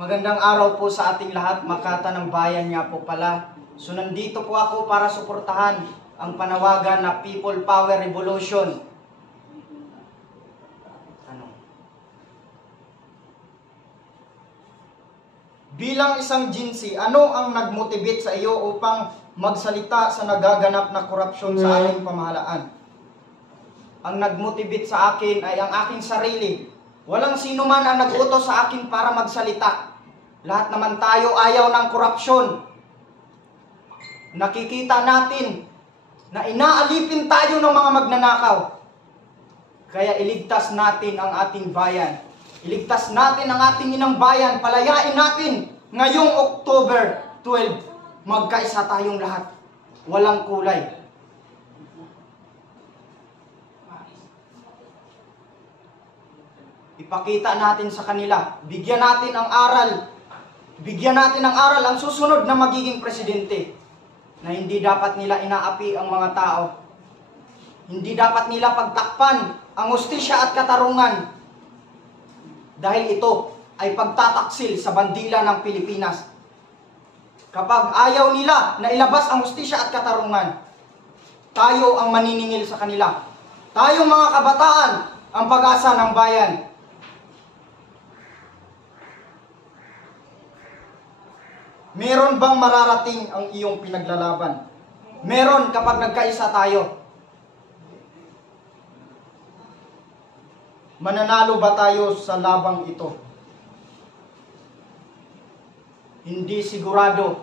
Magandang araw po sa ating lahat, Makata ng Bayan nga po pala. So nandito po ako para suportahan ang panawagan na People Power Revolution. Bilang isang Jinsi, ano ang nagmotivate sa iyo upang magsalita sa nagaganap na korupsyon sa ating pamahalaan? Ang nagmotivate sa akin ay ang aking sarili. Walang sino man ang nag-utos sa akin para magsalita. Lahat naman tayo ayaw ng korupsyon. Nakikita natin na inaalipin tayo ng mga magnanakaw. Kaya iligtas natin ang ating bayan. Iligtas natin ang ating inang bayan. Palayain natin ngayong October 12. Magkaisa tayong lahat. Walang kulay. Ipakita natin sa kanila. Bigyan natin ng aral. Bigyan natin ng aral ang susunod na magiging presidente. Na hindi dapat nila inaapi ang mga tao. Hindi dapat nila pagtakpan ang hustisya at katarungan. Dahil ito ay pagtataksil sa bandila ng Pilipinas. Kapag ayaw nila na ilabas ang hustisya at katarungan, tayo ang maniningil sa kanila. Tayong mga kabataan ang pag-asa ng bayan. Meron bang mararating ang iyong pinaglalaban? Meron kapag nagkaisa tayo. Mananalo ba tayo sa labang ito? Hindi sigurado.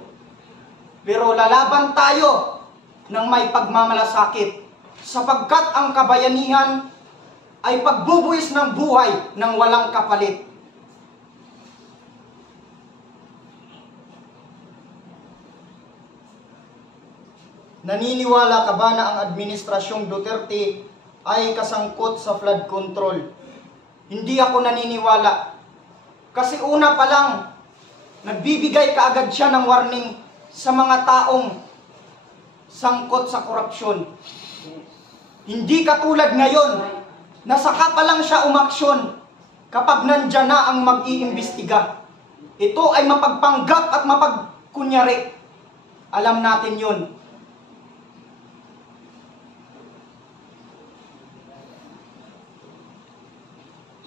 Pero lalaban tayo ng may pagmamalasakit, sapagkat ang kabayanihan ay pagbubuwis ng buhay ng walang kapalit. Naniniwala ka ba na ang Administrasyong Duterte ay kasangkot sa flood control? Hindi ako naniniwala. Kasi una pa lang, nagbibigay kaagad siya ng warning sa mga taong sangkot sa korupsyon. Hindi katulad ngayon, na saka pa lang siya umaksyon kapag nandyan na ang mag-iimbestiga. Ito ay mapagpanggap at mapagkunyari. Alam natin yun.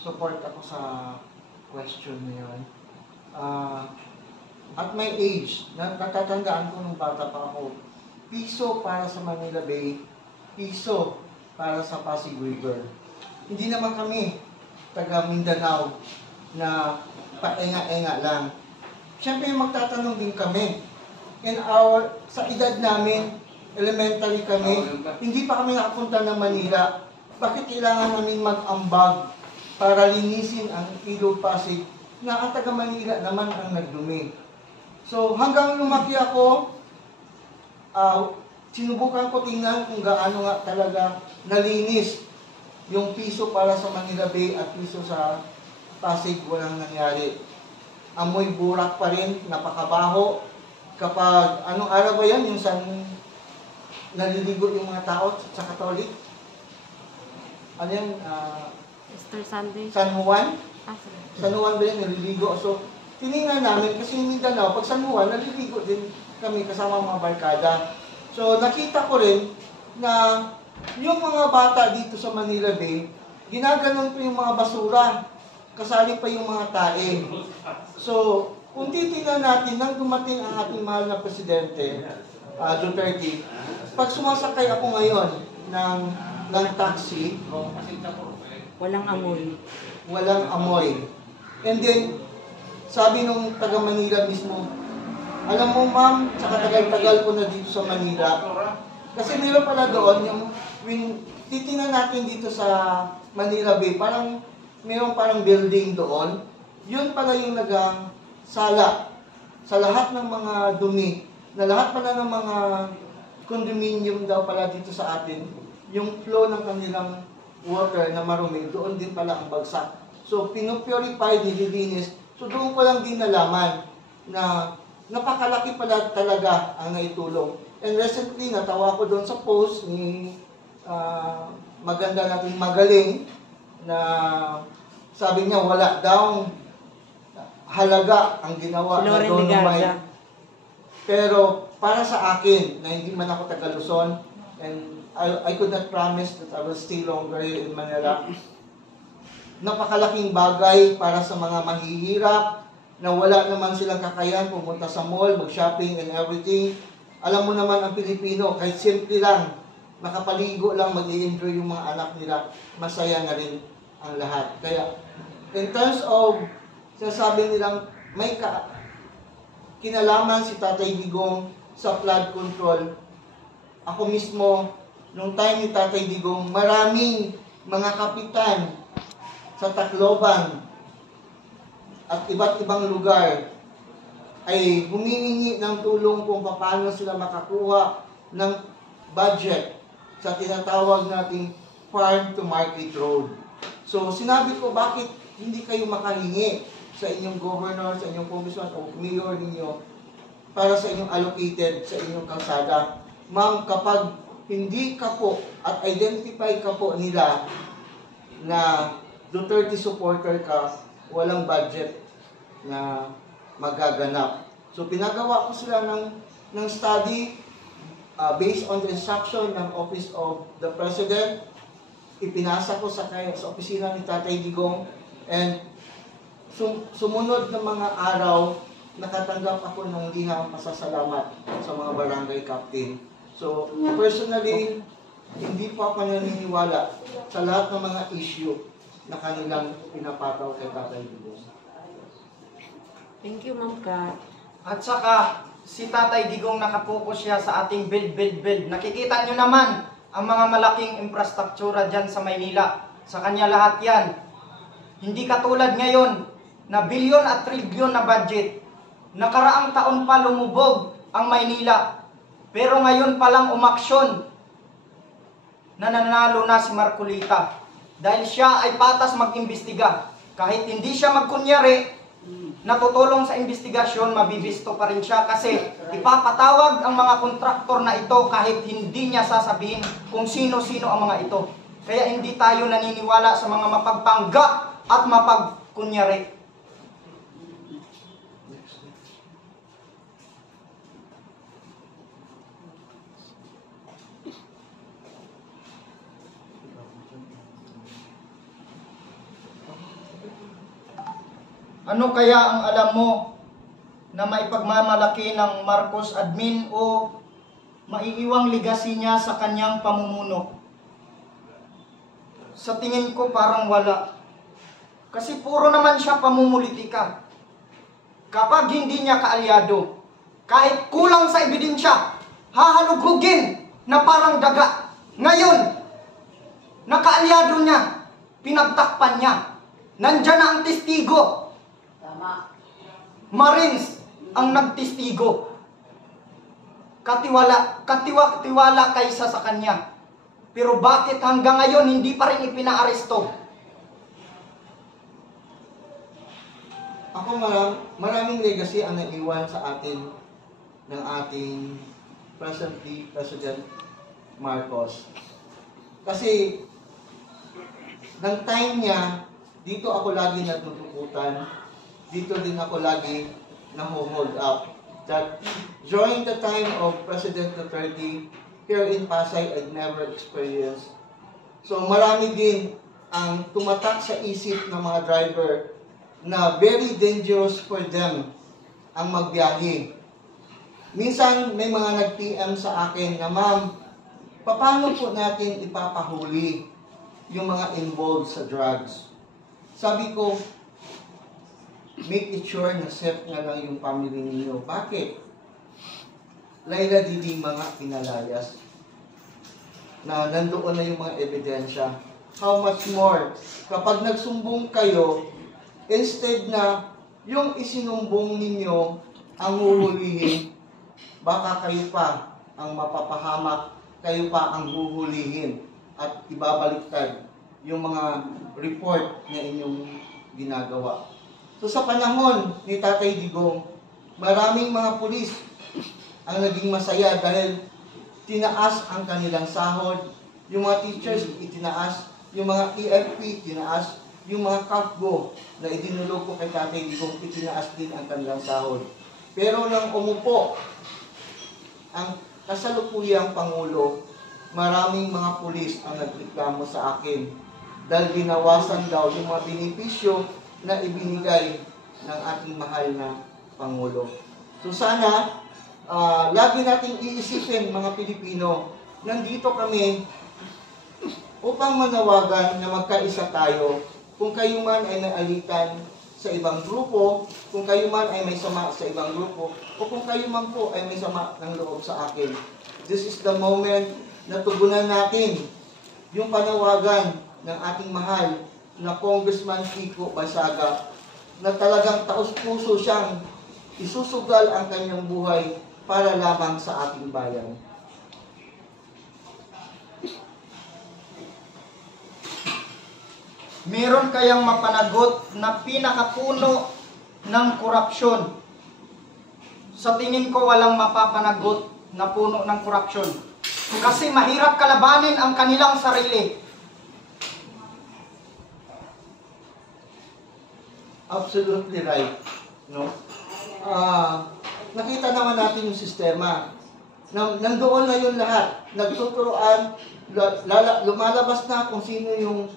Support ako sa question na yun. At my age, natatandaan ko nung bata pa ako, piso para sa Manila Bay, piso para sa Pasig River. Hindi naman kami taga Mindanao na paenga-enga lang. Siyempre magtatanong din kami. Sa edad namin, elementary kami, hindi pa kami nakapunta ng Manila. Bakit kailangan namin mag-ambag para linisin ang Ilog Pasig na ang taga Manila naman ang nagdumi? So hanggang lumaki ako, sinubukan ko tingnan kung gaano nga talaga nalinis yung piso para sa Manila Bay at piso sa Pasig. Walang nangyari. Amoy burak pa rin, napakabaho. Kapag, anong araw ba yan? Yung naliligo yung mga tao sa Katolik? Ano yan? Easter Sunday. San Juan? San Juan ba yan? Naliligo. So, tinignan namin kasi yung Mindanao, pag San Juan, naliligo din kami kasama mga barkada. So, nakita ko rin na yung mga bata dito sa Manila Bay, ginaganon pa yung mga basura. Kasali pa yung mga tae. So, kung titingnan natin nang dumating ang ating mahal na Presidente, Duterte, pag sumasakay ako ngayon ng taxi, Walang amoy. walang amoy. And then, sabi nung taga Manila mismo, alam mo ma'am, tsaka tagal-tagal ko na dito sa Manila. Kasi meron pala doon, when titingnan natin dito sa Manila Bay, meron parang building doon. Yun pala yung sala sa lahat ng mga dumi, na lahat pala ng mga condominium daw pala dito sa atin, yung flow ng kanilang water na marumi, doon din pala ang bagsak. So, pinupurify, nililinis. So, doon ko lang din nalaman na napakalaki pala talaga ang naitulong. And recently, natawa ko doon sa post ni maganda nating magaling na sabi niya wala daw halaga ang ginawa Si na Loren Dolomite. Legarda. Pero para sa akin, na hindi man ako taga Luzon, and I could not promise that I will stay longer here in Manila, napakalaking bagay para sa mga mahihirap, na wala naman silang kakayan pumunta sa mall, mag-shopping and everything. Alam mo naman ang Pilipino, kahit simple lang, makapaligo lang, mag-i-enjoy yung mga anak nila, masaya na rin ang lahat. Kaya, in terms of, sinasabi nilang may kinalaman si Tatay Digong sa flood control, ako mismo, nung time ni Tatay Digong, maraming mga kapitan sa Tacloban at iba't ibang lugar ay humihingi ng tulong kung paano sila makakuha ng budget sa tinatawag nating farm to market road. So sinabi ko, bakit hindi kayo makahingi sa inyong governor, sa inyong congressman o mayor ninyo para sa inyong allocated sa inyong kalsada? Ma'am, kapag hindi ka po at identify ka po nila na Duterte supporter ka, walang budget na magaganap. So pinagawa ko sila ng study based on the instruction ng Office of the President. Ipinasa ko sa opisina ni Tatay Digong, and sumunod na mga araw, nakatanggap ako ng liham pasasalamat sa mga barangay captain. So personally, hindi pa ako naniniwala sa lahat ng mga issue na kanilang pinapataw kay Tatay Digong. Thank you, Ma'am Kat. At saka, si Tatay Digong nakapokus siya sa ating build. Nakikita nyo naman ang mga malaking infrastruktura dyan sa Maynila. Sa kanya lahat yan. Hindi katulad ngayon na bilyon at trilyon na budget. Nakaraang taon pa lumubog ang Maynila. Pero ngayon palang umaksyon na nanalo na si Marcolita. Dahil siya ay patas mag-imbestiga. Kahit hindi siya magkunyari, natutulong sa investigasyon, mabibisto pa rin siya kasi ipapatawag ang mga kontraktor na ito kahit hindi niya sasabihin kung sino-sino ang mga ito. Kaya hindi tayo naniniwala sa mga mapagpanggap at mapagkunyari. Ano kaya ang alam mo na maipagmamalaki ng Marcos admin o maiiwang legacy niya sa kanyang pamumuno? Sa tingin ko parang wala. Kasi puro naman siya pamumulitika. Kapag hindi niya kaalyado, kahit kulang sa ebidensya, hahalughugin na parang daga. Ngayon, nakaalyado niya, pinagtakpan niya. Nandyan na ang testigo. Marines ang nagtestigo. Katiwala kaysa sa kanya. Pero bakit hanggang ngayon hindi pa rin ipinaaresto? Ako maraming legacy ang naiwan sa atin ng ating presently President Marcos. Kasi ng time niya, dito ako lagi natutukutan, dito din ako lagi na-hold up. That during the time of President Duterte, here in Pasay, I'd never experienced. So marami din ang tumatak sa isip ng mga driver na very dangerous for them ang magbiyahe. Minsan may mga nag-PM sa akin na, ma'am, paano po natin ipapahuli yung mga involved sa drugs? Sabi ko, make it sure na safe nga lang yung family ninyo. Bakit? Laila Diding mga pinalayas na nandoon na yung mga ebidensya. How much more? Kapag nagsumbong kayo, instead na yung isinumbong ninyo ang huhulihin, baka kayo pa ang mapapahamak, kayo pa ang huhulihin at ibabaliktad yung mga report na inyong ginagawa. So sa panahon ni Tatay Digong, maraming mga pulis ang naging masaya dahil tinaas ang kanilang sahod, yung mga teachers itinaas, yung mga EFP tinaas, yung mga kapgo na idinulog ko kay Tatay Digong, itinaas din ang kanilang sahod. Pero nang umupo ang kasalukuyang Pangulo, maraming mga pulis ang nagreklamo sa akin dahil binawasan daw yung mga benepisyo na ibinigay ng ating mahal na Pangulo. So sana, lagi nating iisipin mga Pilipino, nandito kami upang manawagan na magkaisa tayo. Kung kayo man ay naalitan sa ibang grupo, kung kayo man ay may sama sa ibang grupo, o kung kayo man po ay may sama ng loob sa akin. This is the moment na tugunan natin yung panawagan ng ating mahal na Congressman Kiko Basaga, na talagang taos-puso siyang isusugal ang kanyang buhay para lamang sa ating bayan. Meron kayang mapanagot na pinakapuno ng korupsyon? Sa tingin ko walang mapapanagot na puno ng korupsyon. Kasi mahirap kalabanin ang kanilang sarili. Absolutely right. No? Nakita naman natin yung sistema. Nandoon na yun lahat. Nagtuturoan, lumalabas na kung sino yung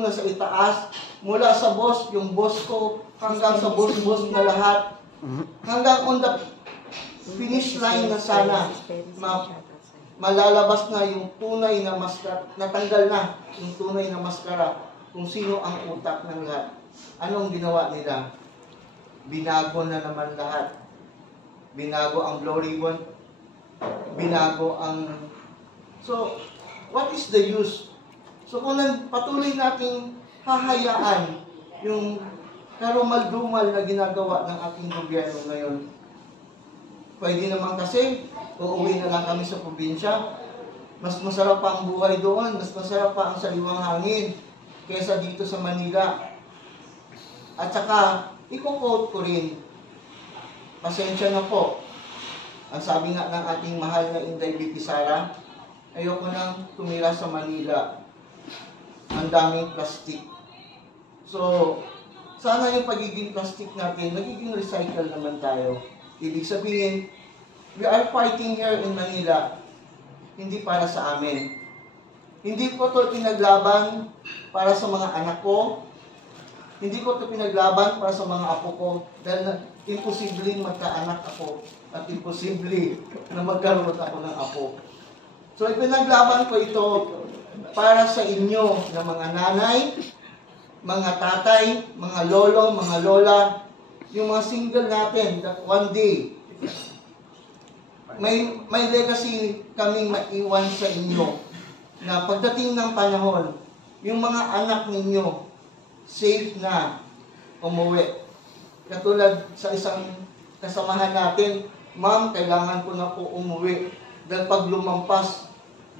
nasa itaas, mula sa boss, yung boss ko, hanggang sa boss na lahat, hanggang on the finish line na sana, malalabas na yung tunay na maskara, natanggal na yung tunay na maskara, kung sino ang utak ng lahat. Anong ginawa nila? Binago na naman lahat. Binago ang Blue Ribbon, binago ang... So, what is the use? So kung patuloy nating hahayaan yung karumal-dumal na ginagawa ng ating gobyerno ngayon, pwede naman kasi uuwi na lang kami sa probinsya. Mas masarap pa ang buhay doon, mas masarap pa ang saliwang hangin kaysa dito sa Manila. At saka, i-quote ko rin, pasensya na po. Ang sabi nga ng ating mahal na Inday Vicky Sara, ayoko nang tumira sa Manila. Ang daming plastic. So, sana yung pagiging plastic natin, magiging recycle naman tayo. Ibig sabihin, we are fighting here in Manila, hindi para sa amin. Hindi ko ito pinaglaban para sa mga anak ko, hindi ko ito pinaglaban para sa mga apo ko, dahil imposibleng magkaanak ako at imposible na magkaroon ako ng apo. So, ipinaglaban ko ito para sa inyo na mga nanay, mga tatay, mga lolo, mga lola, yung mga single natin, that one day, may legacy kaming maiwan sa inyo na pagdating ng panahon, yung mga anak ninyo, safe na umuwi. Katulad sa isang kasamahan natin, ma'am, kailangan ko na po umuwi dahil pag lumampas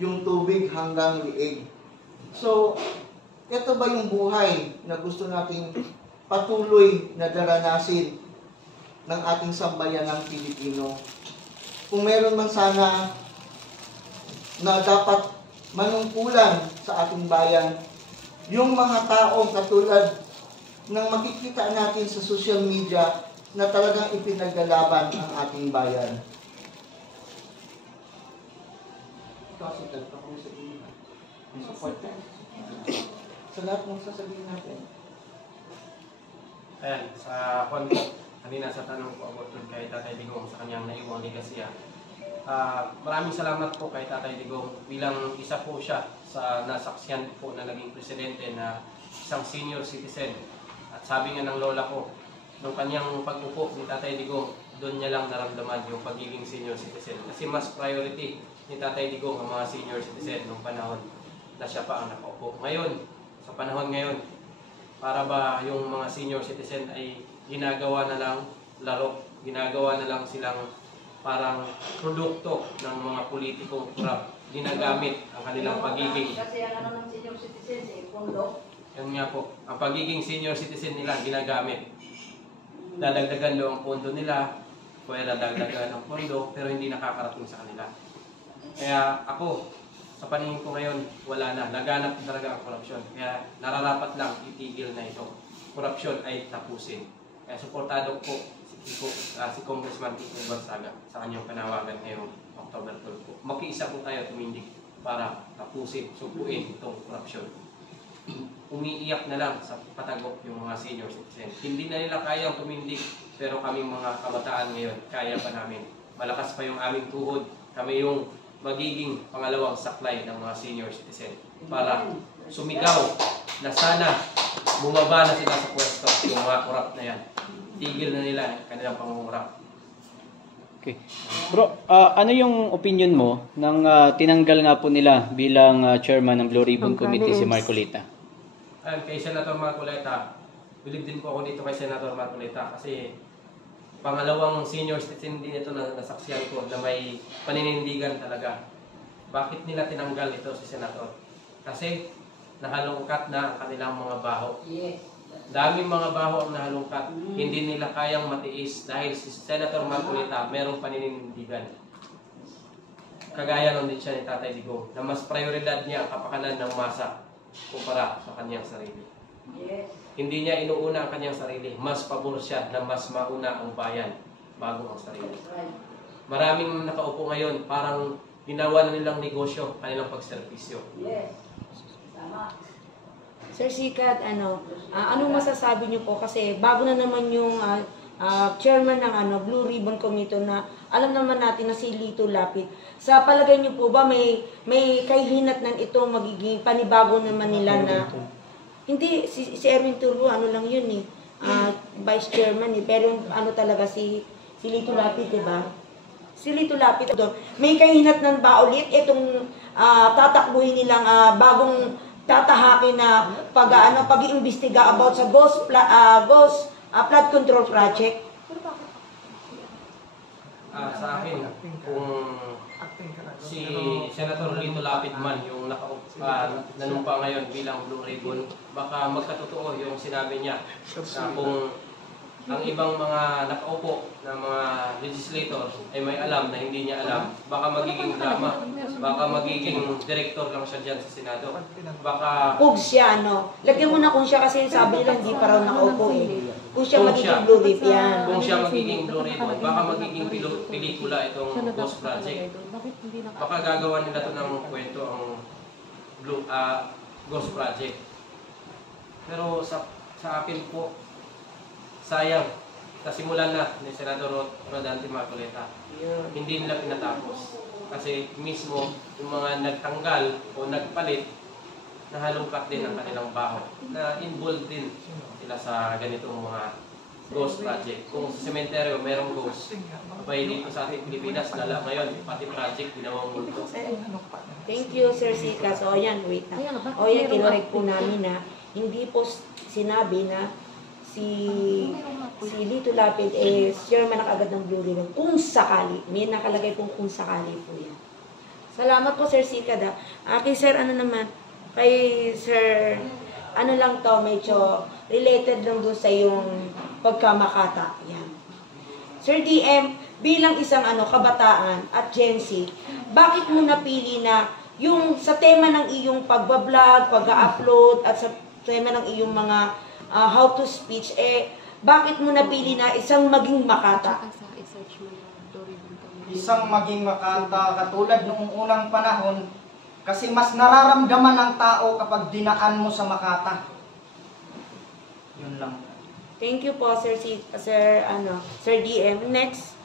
yung tubig hanggang liig. So, ito ba yung buhay na gusto nating patuloy na daranasin ng ating sambayanang Pilipino? Kung meron man sana na dapat manungkulan sa ating bayan, yung mga taong katulad ng makikita natin sa social media na talagang ipinaglalaban ang ating bayan. Kasi tagpapong sa inyo. May support na. Sa lahat ng sasabihin natin. Ayan, sa kwan ko, kanina sa tanong ko about kay Tatay Digong sa kanyang naiwang legacy. Maraming salamat po kay Tatay Digong bilang isa po siya sa nasaksiyan po na naging presidente na isang senior citizen. At sabi nga ng lola ko, nung kanyang pag-upo ni Tatay Digong, doon niya lang naramdaman yung pagiging senior citizen. Kasi mas priority ni Tatay Digong ang mga senior citizen nung panahon na siya pa ang nakaupo. Ngayon, sa panahon ngayon, para ba yung mga senior citizen ay ginagawa na lang laro, ginagawa na lang silang parang produkto ng mga politikong kurap, ginagamit ang kanilang pagiging. Kasi ang ano ng senior citizen, pondo. Yan nga po, ang pagiging senior citizen nila ginagamit. Dadagdagan daw ang pondo nila, kaya dadagdagan ang pondo, pero hindi nakakarating sa kanila. Kaya ako, sa paningin ko ngayon, wala na. Laganap talaga ang korupsyon. Kaya nararapat lang itigil na ito. Korupsyon ay tapusin. Kaya suportado ko si Congressman Kiko Barsaga sa kanyang panawagan ngayong October 12 po. Makiisa po tayo tumindig para tapusin, subuin itong korupsyon. Umiiyak na lang sa patagok yung mga senior citizen. Hindi na nila kayang tumindig, pero kaming mga kabataan ngayon, kaya pa namin. Malakas pa yung aming tuhod. Kami yung magiging pangalawang saklay ng mga senior citizen para sumigaw na sana bumaba na sila sa pwesto yung mga korap na yan. Tigil na nila kanilang pangungurap. Okay. Bro, ano yung opinion mo nang tinanggal nga po nila bilang chairman ng Blue Ribbon Committee si Marcolita? Kay Senator Marcolita, believe din po ako dito kay Senator Marcolita kasi pangalawang senior citizen din ito na nasaksiyan ko na may paninindigan talaga. Bakit nila tinanggal ito si Senator? Kasi nahalungkat na ang kanilang mga baho. Yes. Daming mga baho ang nahalungkat. Hindi nila kayang matiis dahil si Senator Marcolita merong paninindigan. Kagaya lang din siya ni Tatay Digong na mas prioridad niya ang kapakanan ng masa kumpara sa kanyang sarili. Yes. Hindi niya inuuna ang kanyang sarili. Mas pabor siya na mas mauna ang bayan bago ang sarili. That's right. Maraming nakaupo ngayon parang ginawa na nilang negosyo kanilang pagserbisyo. Yes. Tama. Sir Sikat, anong masasabi niyo po? Kasi bago na naman yung chairman ng Blue Ribbon Committee na alam naman natin na si Lito Lapid. Sa palagay niyo po ba may kahihinatnan ito magiging panibago naman nila na hindi si Erwin Tulfo lang yun vice chairman pero talaga si Lito Lapid, 'di ba? Si Lito Lapid doon. May kahihinatnan ba ulit itong tatakbuhin nilang bagong tatahakin na pag-iimbestiga about sa ghost flood control project? Sa akin, kung si Senator Lito Lapid man yung nanumpa ngayon bilang Blue Ribbon, baka magkatotoo yung sinabi niya na kung ang ibang mga nakaupo na mga legislator ay may alam na hindi niya alam, baka magiging drama, baka magiging director lang siya dyan sa Senado. Baka Kung siya, lagyan mo na kung siya kasi sabi nila hindi pa raw nakaupo Kung siya magiging Blue Ribbon yan. Kung siya magiging Blue Ribbon, baka magiging pelikula itong Ghost Project. Baka gagawa nila ito ng kwento ang Ghost Project. Pero sa akin po, sayang, nasimulan na ni Senador Rodante Marcolita. Hindi nila pinatapos. Kasi mismo yung mga nagtanggal o nagpalit, nahalungkat din ang kanilang baho. Na involved din sila sa ganitong mga ghost project. Kung sa sementeryo merong ghost, abay dito sa ating Pilipinas, lala ngayon, pati project ginawang multo. Thank you, Sir Sika. So, ayan, wait na. O yan, kinorek po namin na hindi po sinabi na si Lito Lapid chairman ng agad ng Blue Ribbon. Kung sakali, may nakalagay kung sakali po yan. Salamat po, Sir Sika. Kay Sir, kay Sir, lang to, medyo related lang doon sa yung pagkamakata. Yan. Sir DM, bilang isang kabataan at Gen Z, bakit mo napili na yung sa tema ng iyong pagbablog, pag-upload, at sa tema ng iyong mga how to speech, bakit mo napili na isang maging makata? Isang maging makata katulad noong unang panahon kasi mas nararamdaman ng tao kapag dinaan mo sa makata. Yun lang. Thank you po, Sir DM. Next.